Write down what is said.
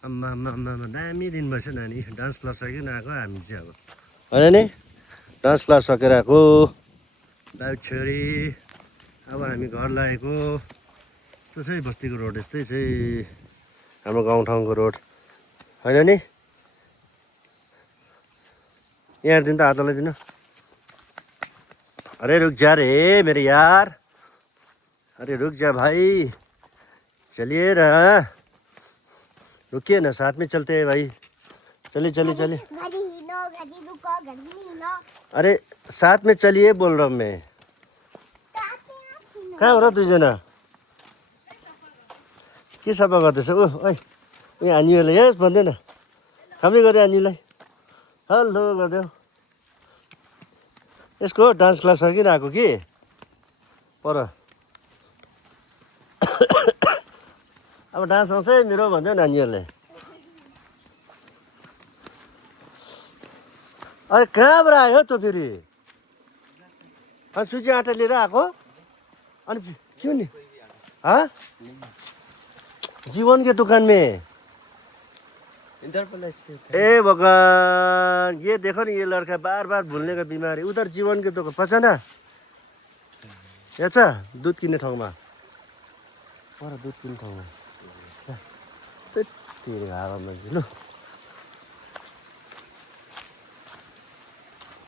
आम्मा दामी दिन भएछ नानी डान्स क्लास सकिकन आएको हामी चाहिँ अब होइन नि डान्स क्लास सकेर आएको दाइ छोरी अब हामी घर लागेको यस्तो चाहिँ बस्तीको रोड यस्तै चाहिँ हाम्रो गाउँठाउँको रोड होइन नि यहाँ दिन त हात लगाइदिनु अरे रुक जा रे मेरे यार अरे रुक जा भाई चलिए ना रुकिए ना साथ में चलते हैं भाई चलिए चलिए चलिए अरे साथ में चलिए बोल रहा हूँ मैं कहाँ हो र दुईजना के सफा गर्दैछ ऊ ओइ यहाँ हानीहरूले यस भन्दैन खामै गरे हानीलाई हेलो गरिदेऊ यसको डान्स क्लास सकिरहेको कि पर अब डान्स आउँछ है मेरो भन्छ नानीहरूले अरे कहाँबाट आयो त फेरि अनि सुजी आँटा लिएर आएको अनि क्यों नि हाँ जीवन के दुकान में ए भगवान ये देखो नि ये लड़का बार बार भूलने का बीमारी उधर जीवन के दुकान पहचाना यहाँ छ दुध किन्ने ठाउँमा पर दुध किन्ने ठाउँमा तेरो हावामा लु